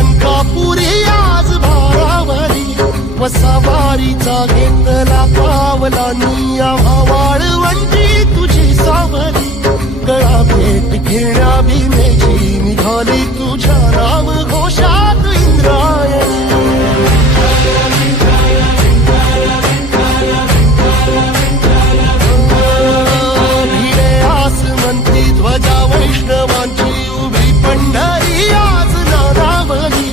अलंकापुरी आज भारावरी वसावारीचा घेतला पावला निया वाळवंटी तुझी सावरी गळा भेट घेण्या भीमेची निघाली तुझ्या नाम घोषात इंद्रायणी भिडे आसमंती ध्वजा वैष्णवांची उभी पंढरी आज नारावली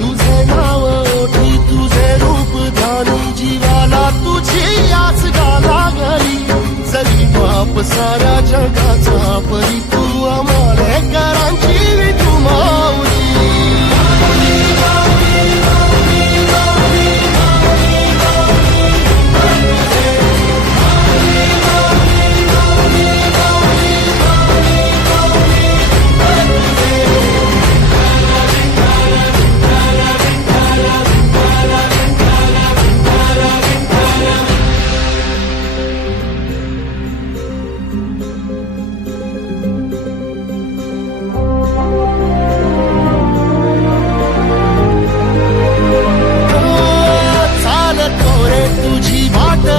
तुझे नाव ओठी तुझे रूप ध्यानी जीवाला तुझी आस गाला गली जरी बाप साऱ्या जगाचा परी तू आमालेकरांची विठू माऊली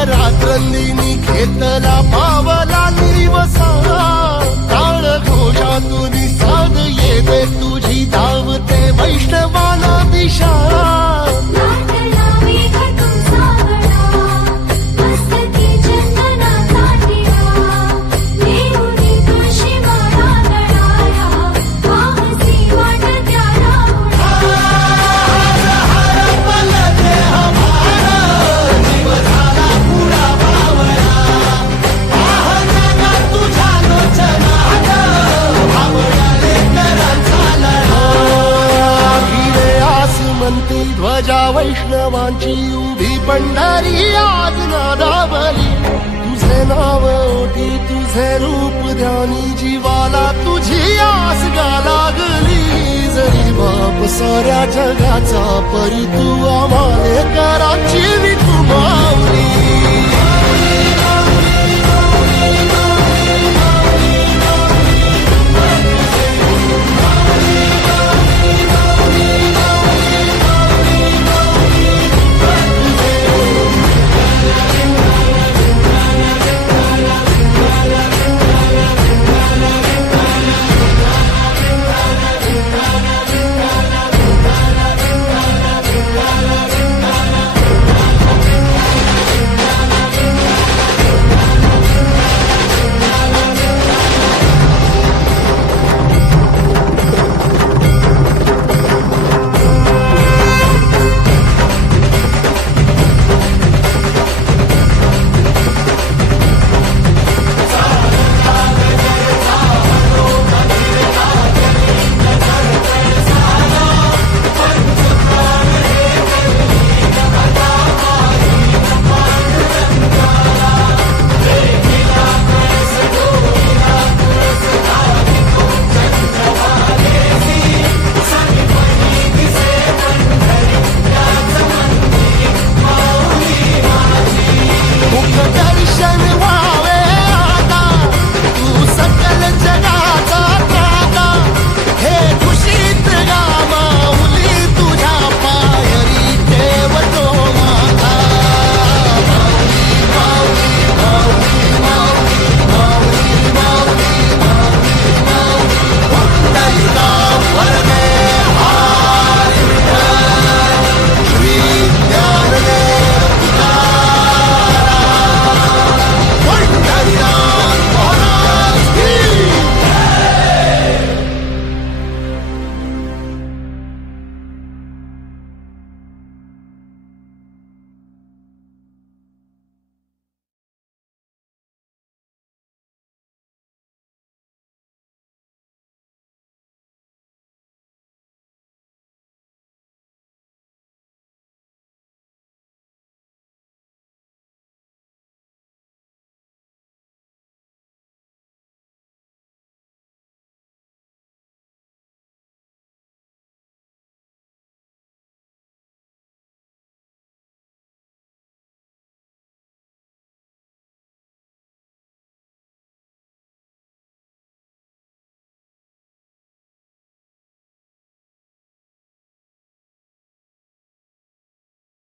रात्रंदिनी घेतला पावला निवसा काळ घोषातून साध येते तुझी धावते वैष्णवाला दिशा ध्वजा वैष्णवांची उभी पंढरी आज नादावली तुझे नाव ओठी तुझे रूप ध्यानी जीवाला तुझी आस गा लागली जरी बाप साऱ्या जगाचा परी तू आमालेकरांची विठू माऊली